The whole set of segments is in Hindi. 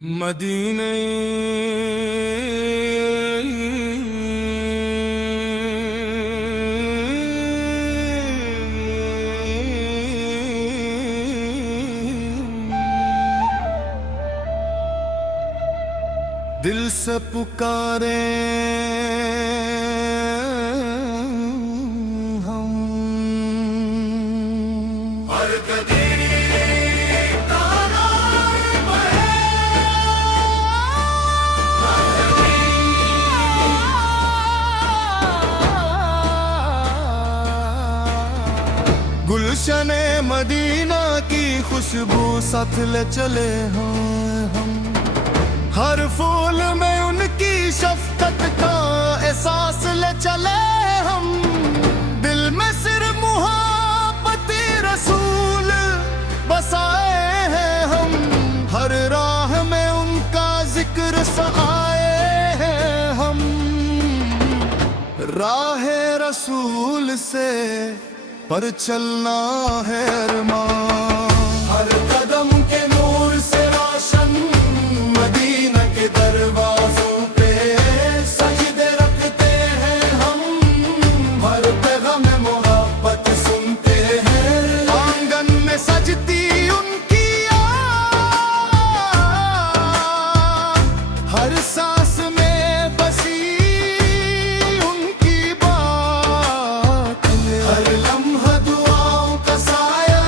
मदीने दिल से पुकारे हम हर कदी गुलशने मदीना की खुशबू साथ ले चले हम हर फूल में उनकी शफ़क़त का एहसास ले चले हम दिल में सिर्फ मुहब्बत रसूल बसाए हैं हम हर राह में उनका जिक्र सआए हैं हम राह रसूल से पर चलना है अरमान हर कदम के नूर से रोशन मदीना के दरवाजों पे सजदे रखते हैं हम हर पैगाम में मोहब्बत सुनते हैं आंगन में सजती उनकी हर सांस में बसी उनकी बात हर लम्हा दुआओं का साया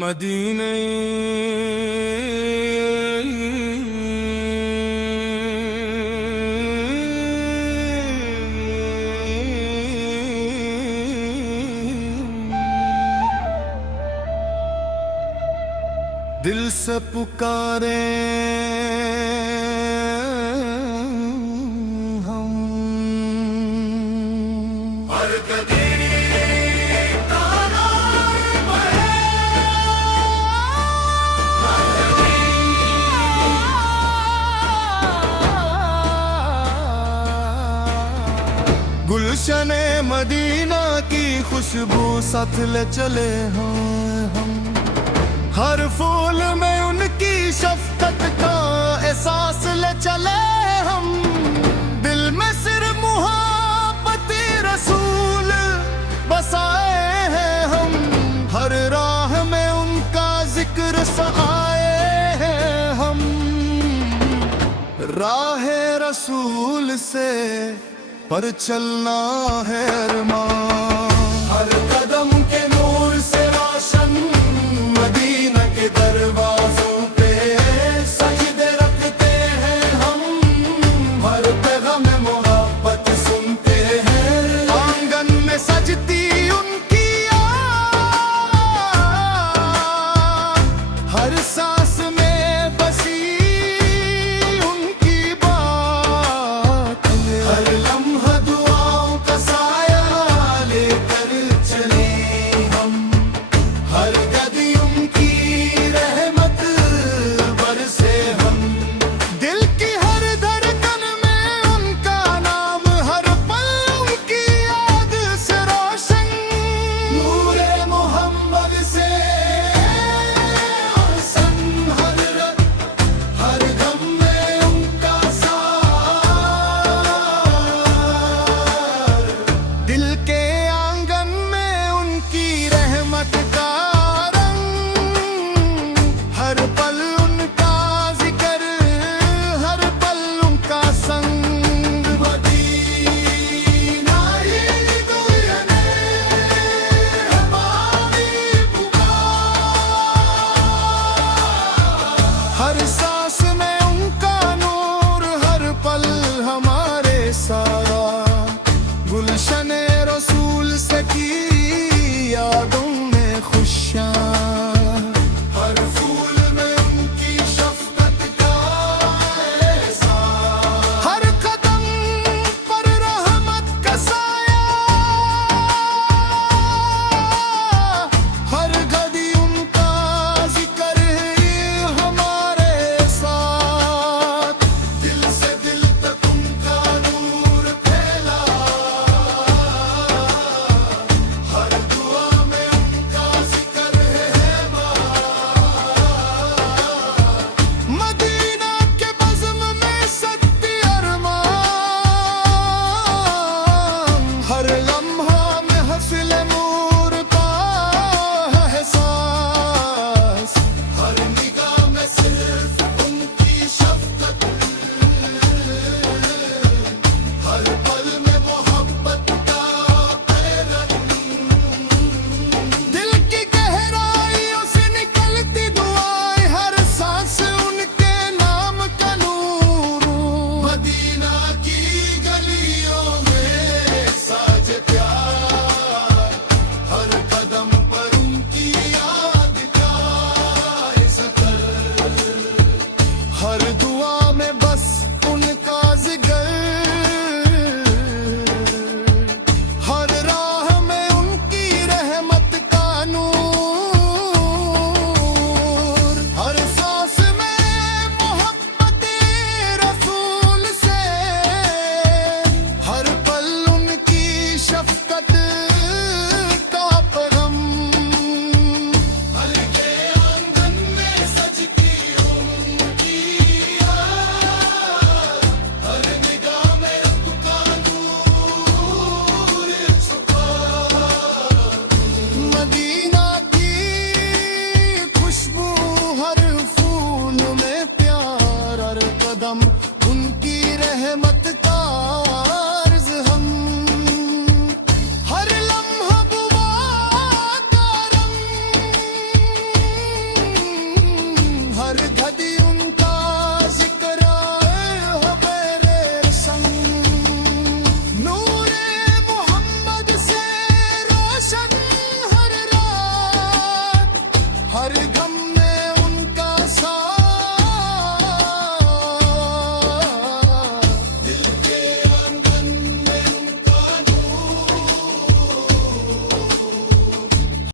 मदीने दिल से पुकारे हम हर कदी गुलशने मदीना की खुशबू साथ ले चले हैं हम। हर फूल में उनकी शफ़क़त का एहसास ले चले हम। दिल में सिर्फ मुहब्बत रसूल बसाए हैं हम। हर राह में उनका जिक्र सहाए हैं हम। राह रसूल से पर चलना है अरमान। हर कदम के नूर से रोशन मदीना के दरवाजों पे सजदे रखते हैं हम। हर पैगाम में मोहब्बत सुनते हैं। आंगन में सजती उनकी हर सांस में बसी उनकी बात। हर लम्हा दुआओं का साया लेकर चले हम। हर गदी उनकी रहमत बरसे हम। दिल की हर धड़कन में उनका नाम। हर पल उनकी याद से रोशन। नूरे मोहम्मद से रोशन हर रात। हर गम में उनका साथ। दिल के आंगन में उनकी रहमत का रंग। हर पल उनका जिक्र, हर पल उनका संग। मदीना ये दुनिया हमारी पुकार। हर सांस में उनका नूर, हर पल हमारे साथ। गुलशने रसूल से की यादों में खुशियाँ। हर फूल में उनकी शफ़क़त का एहसास। हर कदम पर रहमत का साया। हर घड़ी उनका जिक्र हमारे साथ। दिल से दिल तक उनका नूर फैला। हर दुआ में उनका जिक्र है मदीना के बज़्म में सच्ची अरमान। हर लम्हा में हस्ल नूर का एहसास। हर निगाह में सिर्फ उनकी शफ़क़त। हर पल में मोहब्बत का पैरंग। दिल की गहराइयों से निकलती दुआएं। हर सांस उनके नाम का नूर। मदीना की गलियों में साज प्यार। हर कदम पर उनकी याद का ज़िक्र। हर दुआ में बस उनका जिक्र। हर राह में उनकी रहमत का नूर। हर सांस में मोहब्बत रसूल से। हर पल उनकी शफ़क़त का पैगाम। हल्के आंगन में सजती उनकी याद। हर निगाह में उनका नूर छुपा। मदीना की खुशबू, हर फूल में प्यार। हर कदम उनकी रहमत का अर्ज़ हम। हर लम्हा बुआ का रंग। हर घड़ी उनका जिक्र आए हो मेरे संग। नूरे मोहम्मद से रोशन हर रात, हर